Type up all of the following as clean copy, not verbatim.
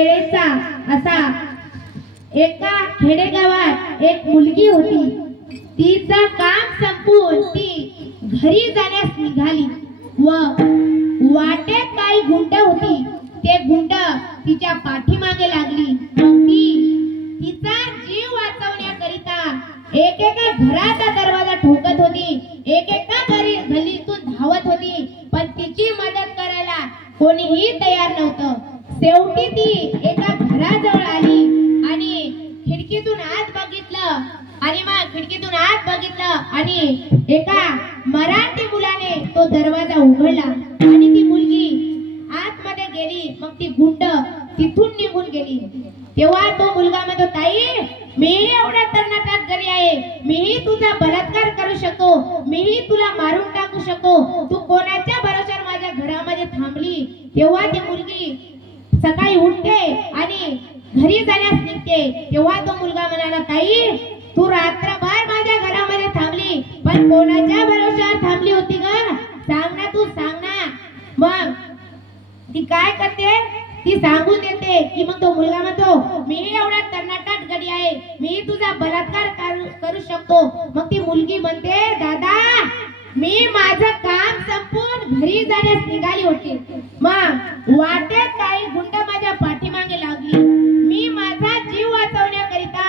वेळेचा असा एका खेडेगावात एक मुलगी होती। तिचं काम संपून ती घरी जाण्यास निघाली व वाटेत काही गुंड होती। ते गुंड तिच्या पाठीमागे लागली। मग ती तिचा जीव वाचवण्याकरिता एकेका घराचा दरवाजा ठोकत होती, एकेका गल्लीतून धावत होती, पण तिची मदत करायला कोणीही तयार नव्हतं। शेवटी ती एका घराजवळ आली आणि खिडकीतून आत बघितलं आणि एका मराठी मुलाने तो दरवाजा उघडला आणि ती मुलगी आतमध्ये गेली। मग ती गुंड तिथून निघून गेली। तेव्हा तो मुलगा म्हणतो, ताई मीही एवढ्या तरणाटात घरी आहे, मीही तुझा बलात्कार करू शकतो, मीही तुला मारून टाकू शकतो, तू कोणाच्या भरोश्यावर माझ्या घरामध्ये थांबली? तेव्हा ती मुलगी सकाळी उठते आणि घरी जाण्यास निघते। तेव्हा तो मुलगा म्हणाला, ताई तू रात्रभर माझ्या घरामध्ये थांबली, पण कोणाच्या भरोश्यावर थांबली होती ग? सांग ना, तू सांग ना। मग ती काय करते, ती सांगून देते की मग तो मुलगा म्हणतो, मी एवढा तरणाटाट गडी आहे, मी तुझा बलात्कार करू शकतो। मग ती मुलगी म्हणते, दादा मी माझं काम संपून घरी जाण्यास निघाली होती, मग वाटेत काही गुंड माझ्या पाठीमागे लागली। मी माझा जीव वाचवण्याकरिता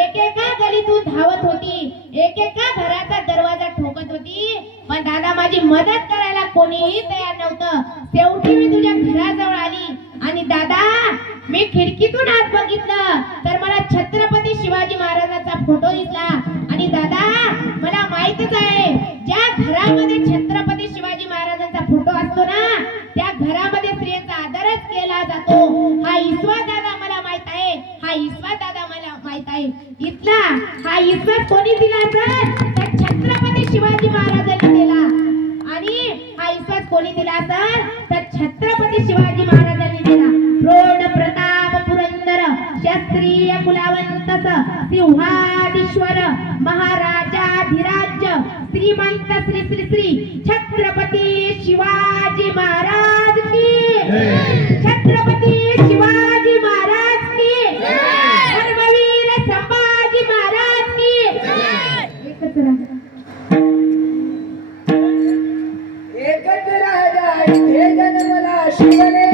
एकेका गलीतून धावत होती, एकेका घराचा दरवाजा ठोकत होती, पण दादा माझी मदत करायला कोणीही तयार नव्हतं। शेवटी मी तुझ्या घराजवळ आली आणि दादा मी खिडकीतून आत बघितलं तर मला छत्रपती शिवाजी महाराजांचा फोटो दिसला। आणि दादा मला माहितच आहे, ज्या घरामध्ये छत्रपती शिवाजी महाराजांचा फोटो असतो ना, त्या घरामध्ये स्त्रियांचा आदरच केला जातो। हा विश्वास दादा मला माहित आहे, हा विश्वास दादा मला माहित आहे। इथला हा विश्वास कोणी दिला तर छत्रपती शिवाजी महाराजांनी दिला। आणि हा विश्वास कोणी दिला तर छत्रपती शिवाजी महाराजांनी दिला। प्रौढ प्रताप पुरंदर क्षत्रिय कुलावंतस सिंहाधीश्वर महाराजाधिराज श्रीमंत श्री श्री श्री छत्रपती शिवाजी महाराज की, छत्रपती शिवाजी महाराज की, धर्मवीर संभाजी महाराज की। एकच राजा इथे जन्मला शिवने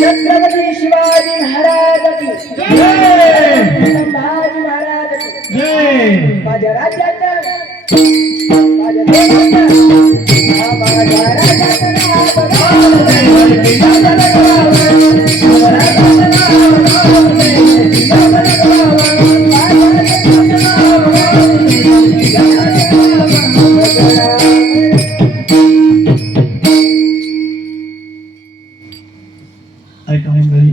छत्रपती शिवाजी महाराज की जय, संभाजी महाराज की जय। माझ्या राज्यात माझ्या देशात माझ्या राज्यात I come in very